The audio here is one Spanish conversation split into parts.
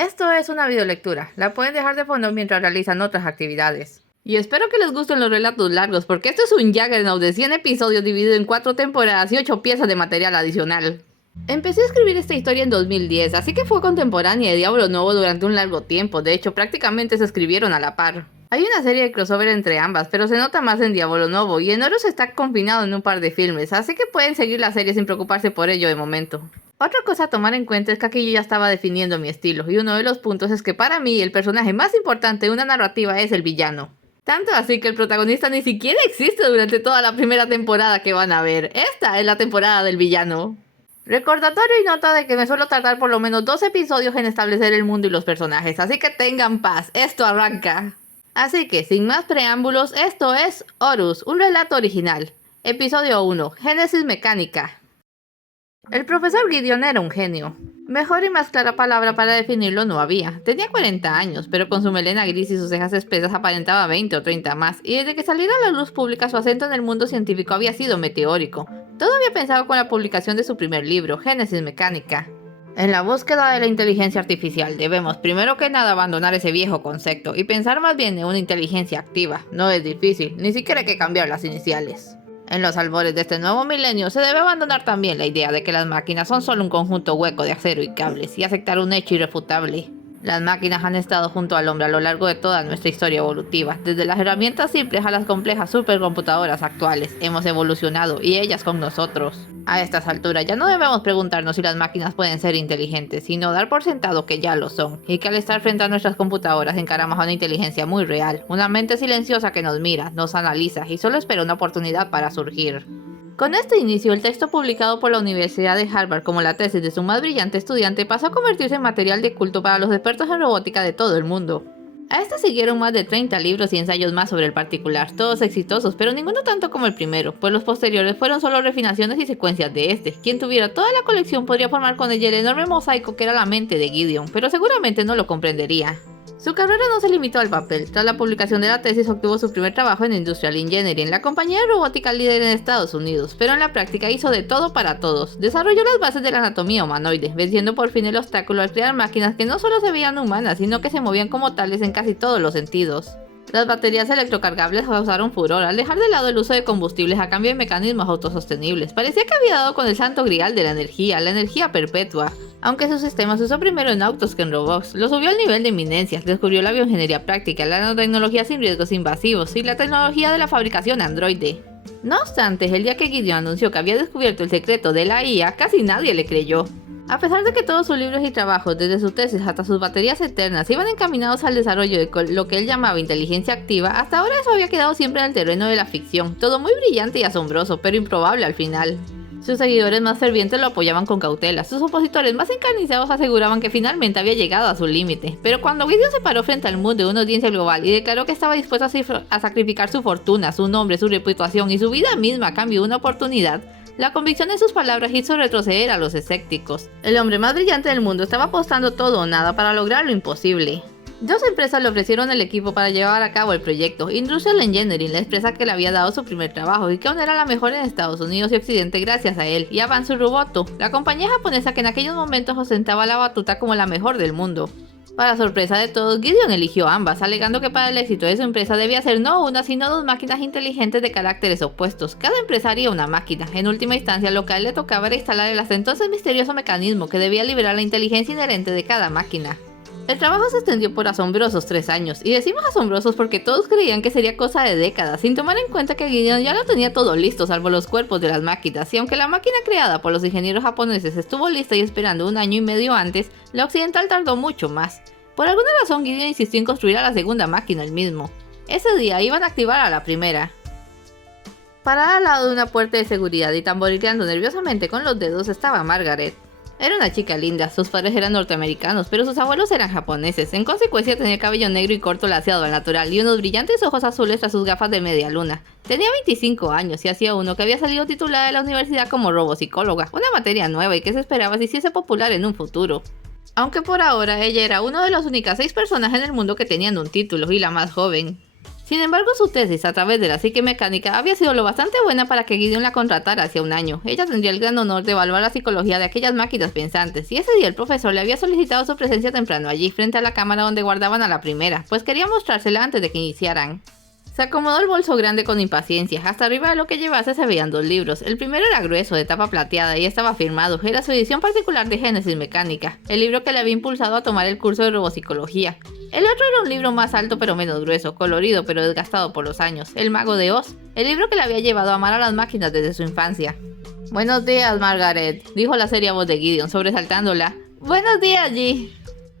Esto es una videolectura, la pueden dejar de fondo mientras realizan otras actividades. Y espero que les gusten los relatos largos, porque esto es un Juggernaut de 100 episodios dividido en 4 temporadas y 8 piezas de material adicional. Empecé a escribir esta historia en 2010, así que fue contemporánea de Diablo Novo durante un largo tiempo, de hecho prácticamente se escribieron a la par. Hay una serie de crossover entre ambas, pero se nota más en Diablo Novo, y en Horus está confinado en un par de filmes, así que pueden seguir la serie sin preocuparse por ello de momento. Otra cosa a tomar en cuenta es que aquí yo ya estaba definiendo mi estilo, y uno de los puntos es que para mí el personaje más importante de una narrativa es el villano. Tanto así que el protagonista ni siquiera existe durante toda la primera temporada que van a ver. Esta es la temporada del villano. Recordatorio y nota de que me suelo tardar por lo menos 2 episodios en establecer el mundo y los personajes, así que tengan paz, esto arranca. Así que, sin más preámbulos, esto es Horus, un relato original. Episodio 1, Génesis Mecánica. El profesor Gideon era un genio. Mejor y más clara palabra para definirlo no había. Tenía 40 años, pero con su melena gris y sus cejas espesas aparentaba 20 o 30 más, y desde que saliera a la luz pública su acento en el mundo científico había sido meteórico. Todo había pensado con la publicación de su primer libro, Génesis Mecánica. En la búsqueda de la inteligencia artificial debemos primero que nada abandonar ese viejo concepto y pensar más bien en una inteligencia activa. No es difícil, ni siquiera hay que cambiar las iniciales. En los albores de este nuevo milenio se debe abandonar también la idea de que las máquinas son solo un conjunto hueco de acero y cables y aceptar un hecho irrefutable. Las máquinas han estado junto al hombre a lo largo de toda nuestra historia evolutiva, desde las herramientas simples a las complejas supercomputadoras actuales. Hemos evolucionado y ellas con nosotros. A estas alturas ya no debemos preguntarnos si las máquinas pueden ser inteligentes, sino dar por sentado que ya lo son, y que al estar frente a nuestras computadoras encaramos a una inteligencia muy real, una mente silenciosa que nos mira, nos analiza y solo espera una oportunidad para surgir. Con este inicio, el texto publicado por la Universidad de Harvard como la tesis de su más brillante estudiante pasó a convertirse en material de culto para los expertos en robótica de todo el mundo. A este siguieron más de 30 libros y ensayos más sobre el particular, todos exitosos, pero ninguno tanto como el primero, pues los posteriores fueron solo refinaciones y secuencias de este. Quien tuviera toda la colección podría formar con ella el enorme mosaico que era la mente de Gideon, pero seguramente no lo comprendería. Su carrera no se limitó al papel. Tras la publicación de la tesis obtuvo su primer trabajo en Industrial Engineering, la compañía de robótica líder en Estados Unidos, pero en la práctica hizo de todo para todos. Desarrolló las bases de la anatomía humanoide, venciendo por fin el obstáculo al crear máquinas que no solo se veían humanas, sino que se movían como tales en casi todos los sentidos. Las baterías electrocargables causaron furor al dejar de lado el uso de combustibles a cambio de mecanismos autosostenibles. Parecía que había dado con el santo grial de la energía perpetua. Aunque su sistema se usó primero en autos que en robots, lo subió al nivel de eminencia, descubrió la bioingeniería práctica, la nanotecnología sin riesgos invasivos y la tecnología de la fabricación androide. No obstante, el día que Gideon anunció que había descubierto el secreto de la IA, casi nadie le creyó. A pesar de que todos sus libros y trabajos, desde su tesis hasta sus baterías eternas, iban encaminados al desarrollo de lo que él llamaba inteligencia activa, hasta ahora eso había quedado siempre en el terreno de la ficción, todo muy brillante y asombroso, pero improbable al final. Sus seguidores más fervientes lo apoyaban con cautela, sus opositores más encarnizados aseguraban que finalmente había llegado a su límite, pero cuando Gideon se paró frente al mundo de una audiencia global y declaró que estaba dispuesto a sacrificar su fortuna, su nombre, su reputación y su vida misma a cambio de una oportunidad, la convicción en sus palabras hizo retroceder a los escépticos. El hombre más brillante del mundo estaba apostando todo o nada para lograr lo imposible. 2 empresas le ofrecieron el equipo para llevar a cabo el proyecto. Industrial Engineering, la empresa que le había dado su primer trabajo y que aún era la mejor en Estados Unidos y Occidente gracias a él, y Avanzu Roboto, la compañía japonesa que en aquellos momentos ostentaba la batuta como la mejor del mundo. Para sorpresa de todos, Gideon eligió ambas, alegando que para el éxito de su empresa debía ser no una, sino 2 máquinas inteligentes de caracteres opuestos. Cada empresa haría una máquina. En última instancia, lo que a él le tocaba era instalar el hasta entonces misterioso mecanismo que debía liberar la inteligencia inherente de cada máquina. El trabajo se extendió por asombrosos 3 años, y decimos asombrosos porque todos creían que sería cosa de décadas, sin tomar en cuenta que Gideon ya lo tenía todo listo salvo los cuerpos de las máquinas, y aunque la máquina creada por los ingenieros japoneses estuvo lista y esperando 1 año y medio antes, la occidental tardó mucho más. Por alguna razón Gideon insistió en construir a la segunda máquina él mismo. Ese día iban a activar a la primera. Parada al lado de una puerta de seguridad y tamborileando nerviosamente con los dedos estaba Margaret. Era una chica linda, sus padres eran norteamericanos, pero sus abuelos eran japoneses. En consecuencia tenía el cabello negro y corto laseado al natural y unos brillantes ojos azules tras sus gafas de media luna. Tenía 25 años y hacía uno que había salido titulada de la universidad como robopsicóloga, una materia nueva y que se esperaba se hiciese popular en un futuro. Aunque por ahora ella era una de las únicas 6 personas en el mundo que tenían un título y la más joven. Sin embargo, su tesis a través de la psique mecánica había sido lo bastante buena para que Gideon la contratara hacia un año. Ella tendría el gran honor de evaluar la psicología de aquellas máquinas pensantes, y ese día el profesor le había solicitado su presencia temprano allí, frente a la cámara donde guardaban a la primera, pues quería mostrársela antes de que iniciaran. Se acomodó el bolso grande con impaciencia. Hasta arriba de lo que llevase se veían 2 libros. El primero era grueso, de tapa plateada, y estaba firmado. Era su edición particular de Génesis Mecánica, el libro que le había impulsado a tomar el curso de robopsicología. El otro era un libro más alto pero menos grueso, colorido pero desgastado por los años, El Mago de Oz, el libro que le había llevado a amar a las máquinas desde su infancia. «Buenos días, Margaret», dijo la seria voz de Gideon, sobresaltándola. «Buenos días, G».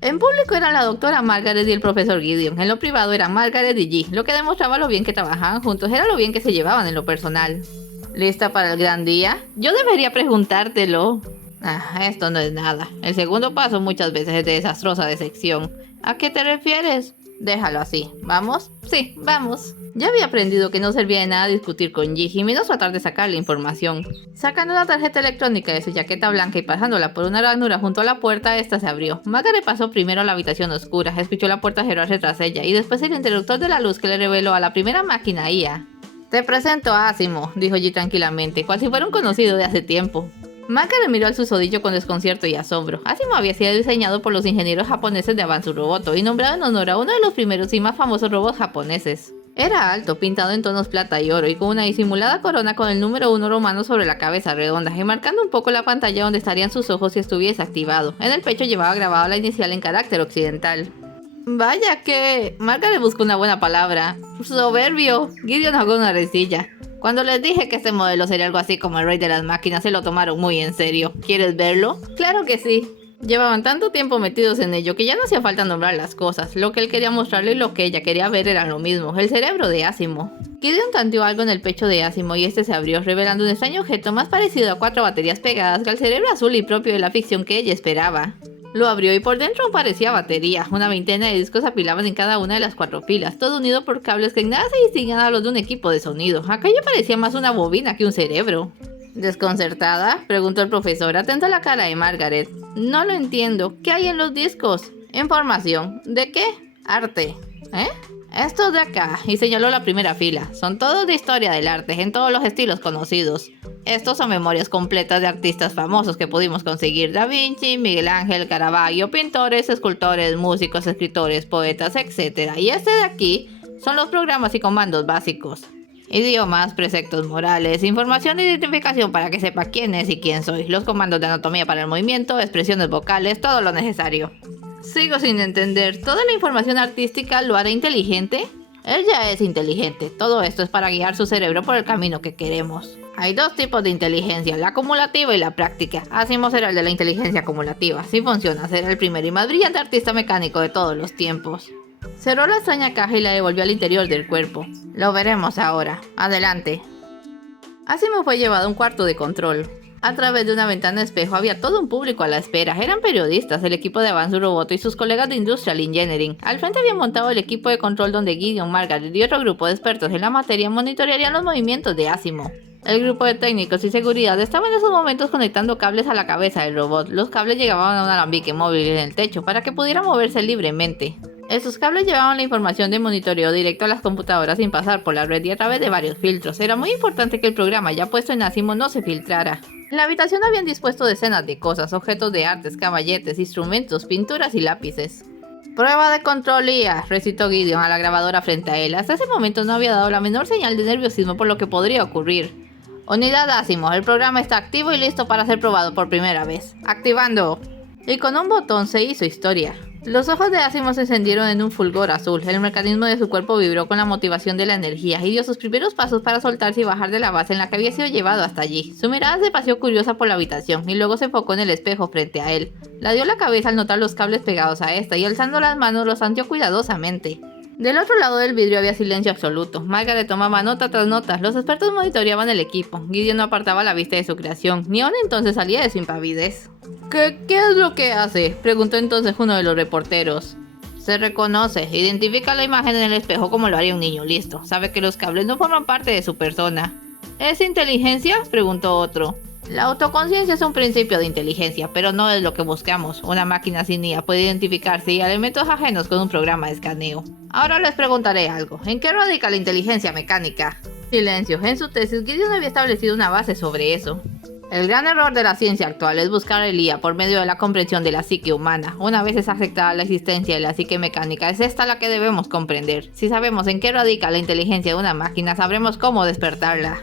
En público eran la doctora Margaret y el profesor Gideon. En lo privado eran Margaret y G, lo que demostraba lo bien que trabajaban juntos, era lo bien que se llevaban en lo personal. ¿Lista para el gran día? Yo debería preguntártelo. Esto no es nada. El segundo paso muchas veces es de desastrosa decepción. ¿A qué te refieres? Déjalo así. ¿Vamos? Sí, vamos. Ya había aprendido que no servía de nada discutir con G, y menos tratar de sacarle información. Sacando la tarjeta electrónica de su chaqueta blanca y pasándola por una ranura junto a la puerta, esta se abrió. Margaret pasó primero a la habitación oscura, escuchó la puerta cerrarse tras ella, y después el interruptor de la luz que le reveló a la primera máquina IA. «Te presento a Asimov», dijo G tranquilamente, cual si fuera un conocido de hace tiempo. Margaret miró al susodicho con desconcierto y asombro. Asimov había sido diseñado por los ingenieros japoneses de Avanzu Roboto y nombrado en honor a uno de los primeros y más famosos robots japoneses. Era alto, pintado en tonos plata y oro, y con una disimulada corona con el número 1 romano sobre la cabeza redonda, y marcando un poco la pantalla donde estarían sus ojos si estuviese activado. En el pecho llevaba grabada la inicial en carácter occidental. Vaya que... Margaret buscó una buena palabra. Soberbio. Gideon ahogó una risilla. Cuando les dije que este modelo sería algo así como el rey de las máquinas, se lo tomaron muy en serio. ¿Quieres verlo? Claro que sí. Llevaban tanto tiempo metidos en ello que ya no hacía falta nombrar las cosas. Lo que él quería mostrarle y lo que ella quería ver eran lo mismo, el cerebro de Asimov. Gideon tanteó algo en el pecho de Asimov y este se abrió, revelando un extraño objeto más parecido a 4 baterías pegadas que al cerebro azul y propio de la ficción que ella esperaba. Lo abrió y por dentro parecía batería. Una veintena de discos apilaban en cada una de las 4 filas, todo unido por cables que en nada se distinguían a los de un equipo de sonido. Aquello parecía más una bobina que un cerebro. ¿Desconcertada?, preguntó el profesor, atento a la cara de Margaret. No lo entiendo. ¿Qué hay en los discos? Información. ¿De qué? Arte. ¿Eh? Estos de acá, y señaló la primera fila, son todos de historia del arte, en todos los estilos conocidos. Estos son memorias completas de artistas famosos que pudimos conseguir: Da Vinci, Miguel Ángel, Caravaggio, pintores, escultores, músicos, escritores, poetas, etc. Y este de aquí son los programas y comandos básicos. Idiomas, preceptos morales, información de identificación para que sepa quién es y quién soy, los comandos de anatomía para el movimiento, expresiones vocales, todo lo necesario. Sigo sin entender, ¿toda la información artística lo hará inteligente? Él ya es inteligente, todo esto es para guiar su cerebro por el camino que queremos. Hay 2 tipos de inteligencia, la acumulativa y la práctica. Asimov será el de la inteligencia acumulativa. Si funciona, será el primer y más brillante artista mecánico de todos los tiempos. Cerró la extraña caja y la devolvió al interior del cuerpo. Lo veremos ahora. Adelante. Asimov fue llevado a un cuarto de control. A través de una ventana espejo había todo un público a la espera. Eran periodistas, el equipo de Avanzu Roboto y sus colegas de Industrial Engineering. Al frente habían montado el equipo de control donde Gideon, Margaret y otro grupo de expertos en la materia monitorearían los movimientos de Asimov. El grupo de técnicos y seguridad estaba en esos momentos conectando cables a la cabeza del robot. Los cables llegaban a un alambique móvil en el techo para que pudiera moverse libremente. Esos cables llevaban la información de monitoreo directo a las computadoras sin pasar por la red y a través de varios filtros. Era muy importante que el programa ya puesto en Asimov no se filtrara. En la habitación habían dispuesto decenas de cosas, objetos de artes, caballetes, instrumentos, pinturas y lápices. «Prueba de control IA», recitó Gideon a la grabadora frente a él. Hasta ese momento no había dado la menor señal de nerviosismo por lo que podría ocurrir. «Unidad Asimov, el programa está activo y listo para ser probado por primera vez. ¡Activando!». Y con un botón se hizo historia. Los ojos de Asimov se encendieron en un fulgor azul. El mecanismo de su cuerpo vibró con la motivación de la energía y dio sus primeros pasos para soltarse y bajar de la base en la que había sido llevado hasta allí. Su mirada se paseó curiosa por la habitación y luego se enfocó en el espejo frente a él. Ladeó la cabeza al notar los cables pegados a esta y alzando las manos los tanteó cuidadosamente. Del otro lado del vidrio había silencio absoluto. Margaret tomaba nota tras nota. Los expertos monitoreaban el equipo. Gideon no apartaba la vista de su creación, ni aún entonces salía de su impavidez. ¿Qué es lo que hace?, preguntó entonces uno de los reporteros. Se reconoce, identifica la imagen en el espejo como lo haría un niño listo. Sabe que los cables no forman parte de su persona. ¿Es inteligencia?, preguntó otro. La autoconciencia es un principio de inteligencia, pero no es lo que buscamos. Una máquina sin IA puede identificarse y elementos ajenos con un programa de escaneo. Ahora les preguntaré algo. ¿En qué radica la inteligencia mecánica? Silencio. En su tesis, Gideon había establecido una base sobre eso. El gran error de la ciencia actual es buscar el IA por medio de la comprensión de la psique humana. Una vez es aceptada la existencia de la psique mecánica, es esta la que debemos comprender. Si sabemos en qué radica la inteligencia de una máquina, sabremos cómo despertarla.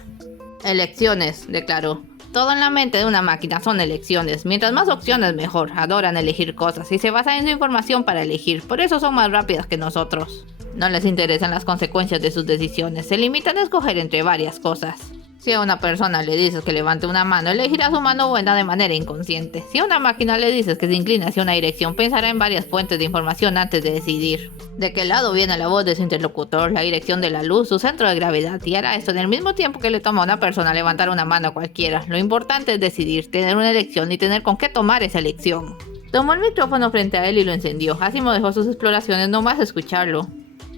Elecciones, declaró. Todo en la mente de una máquina son elecciones. Mientras más opciones mejor. Adoran elegir cosas y se basan en su información para elegir. Por eso son más rápidas que nosotros. No les interesan las consecuencias de sus decisiones. Se limitan a escoger entre varias cosas. Si a una persona le dices que levante una mano, elegirá su mano buena de manera inconsciente. Si a una máquina le dices que se incline hacia una dirección, pensará en varias fuentes de información antes de decidir. ¿De qué lado viene la voz de su interlocutor, la dirección de la luz, su centro de gravedad? Y hará esto en el mismo tiempo que le toma a una persona levantar una mano cualquiera. Lo importante es decidir, tener una elección y tener con qué tomar esa elección. Tomó el micrófono frente a él y lo encendió. Asimo dejó sus exploraciones nomás escucharlo.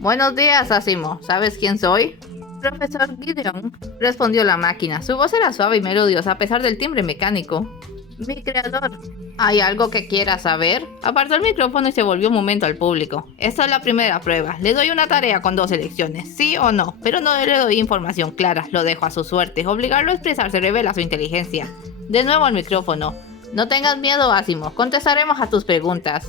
Buenos días, Asimo. ¿Sabes quién soy? Profesor Gideon, respondió la máquina. Su voz era suave y melodiosa a pesar del timbre mecánico. Mi creador. ¿Hay algo que quiera saber? Apartó el micrófono y se volvió un momento al público. Esta es la primera prueba. Le doy una tarea con 2 elecciones, sí o no, pero no le doy información clara. Lo dejo a su suerte. Obligarlo a expresarse revela su inteligencia. De nuevo al micrófono. No tengas miedo, Asimo. Contestaremos a tus preguntas.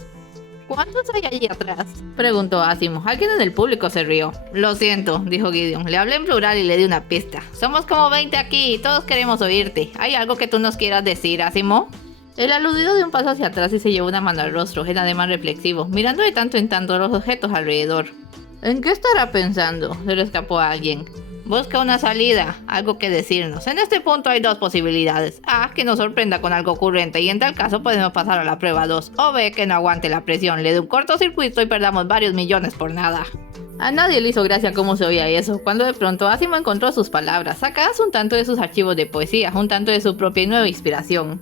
¿Cuántos hay allí atrás? Preguntó Asimo. Alguien en el público se rió. Lo siento, dijo Gideon. Le hablé en plural y le di una pista. Somos como 20 aquí y todos queremos oírte. ¿Hay algo que tú nos quieras decir, Asimo? El aludido dio un paso hacia atrás y se llevó una mano al rostro, en ademán reflexivo, mirando de tanto en tanto los objetos alrededor. ¿En qué estará pensando? Se le escapó a alguien. Busca una salida, algo que decirnos. En este punto hay 2 posibilidades. A, que nos sorprenda con algo ocurrente y en tal caso podemos pasar a la prueba 2. O B, que no aguante la presión, le dé un cortocircuito y perdamos varios millones por nada. A nadie le hizo gracia cómo se oía eso, cuando de pronto Asimo encontró sus palabras, sacadas un tanto de sus archivos de poesía, un tanto de su propia y nueva inspiración.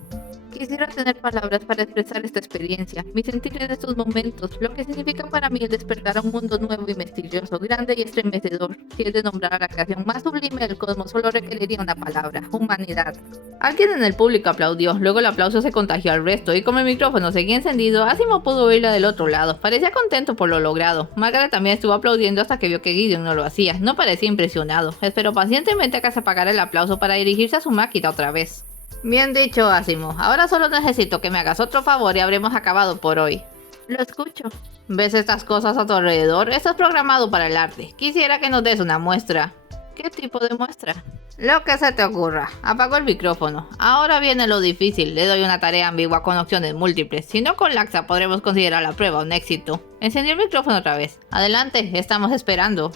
Quisiera tener palabras para expresar esta experiencia, mi sentir en estos momentos, lo que significa para mí el despertar a un mundo nuevo y misterioso, grande y estremecedor. Si es de nombrar a la creación más sublime del cosmos, solo requeriría una palabra: humanidad. Alguien en el público aplaudió, luego el aplauso se contagió al resto, y como el micrófono seguía encendido, Asimo pudo oírla del otro lado. Parecía contento por lo logrado. Margaret también estuvo aplaudiendo hasta que vio que Gideon no lo hacía. No parecía impresionado. Esperó pacientemente a que se apagara el aplauso para dirigirse a su máquina otra vez. Bien dicho, Asimo. Ahora solo necesito que me hagas otro favor y habremos acabado por hoy. Lo escucho. ¿Ves estas cosas a tu alrededor? Estás programado para el arte. Quisiera que nos des una muestra. ¿Qué tipo de muestra? Lo que se te ocurra. Apagó el micrófono. Ahora viene lo difícil. Le doy una tarea ambigua con opciones múltiples. Si no colapsa, podremos considerar la prueba un éxito. Encendió el micrófono otra vez. Adelante, estamos esperando.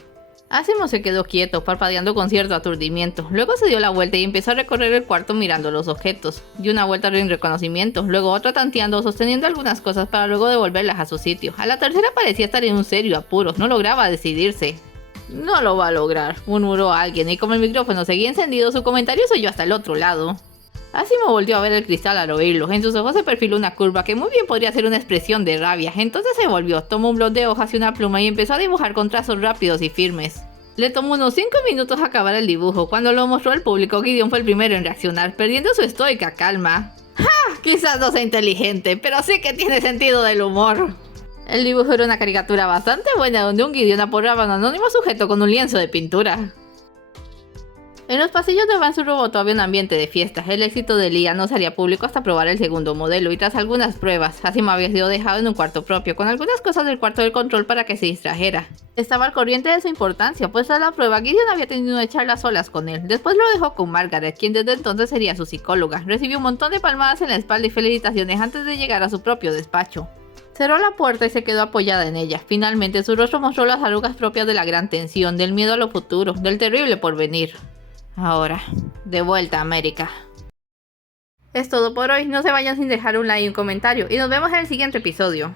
Asimo se quedó quieto, parpadeando con cierto aturdimiento. Luego se dio la vuelta y empezó a recorrer el cuarto mirando los objetos. Dio una vuelta en reconocimiento, luego otra tanteando, sosteniendo algunas cosas para luego devolverlas a su sitio. A la tercera parecía estar en un serio apuro, no lograba decidirse. No lo va a lograr, murmuró alguien, y como el micrófono seguía encendido, su comentario se oyó hasta el otro lado. Asimo volvió a ver el cristal al oírlo. En sus ojos se perfiló una curva que muy bien podría ser una expresión de rabia. Entonces se volvió, tomó un bloc de hojas y una pluma y empezó a dibujar con trazos rápidos y firmes. Le tomó unos 5 minutos acabar el dibujo. Cuando lo mostró al público, Gideon fue el primero en reaccionar, perdiendo su estoica calma. ¡Ja! Quizás no sea inteligente, pero sí que tiene sentido del humor. El dibujo era una caricatura bastante buena donde un Gideon aporreaba a un anónimo sujeto con un lienzo de pintura. En los pasillos de Van su robot había un ambiente de fiesta. El éxito de Lia no salía público hasta probar el segundo modelo y tras algunas pruebas, Asimo había sido dejado en un cuarto propio, con algunas cosas del cuarto del control para que se distrajera. Estaba al corriente de su importancia, pues tras la prueba Gideon había tenido una charla a solas con él. Después lo dejó con Margaret, quien desde entonces sería su psicóloga. Recibió un montón de palmadas en la espalda y felicitaciones antes de llegar a su propio despacho. Cerró la puerta y se quedó apoyada en ella. Finalmente su rostro mostró las arrugas propias de la gran tensión, del miedo a lo futuro, del terrible porvenir. Ahora, de vuelta a América. Es todo por hoy, no se vayan sin dejar un like y un comentario, y nos vemos en el siguiente episodio.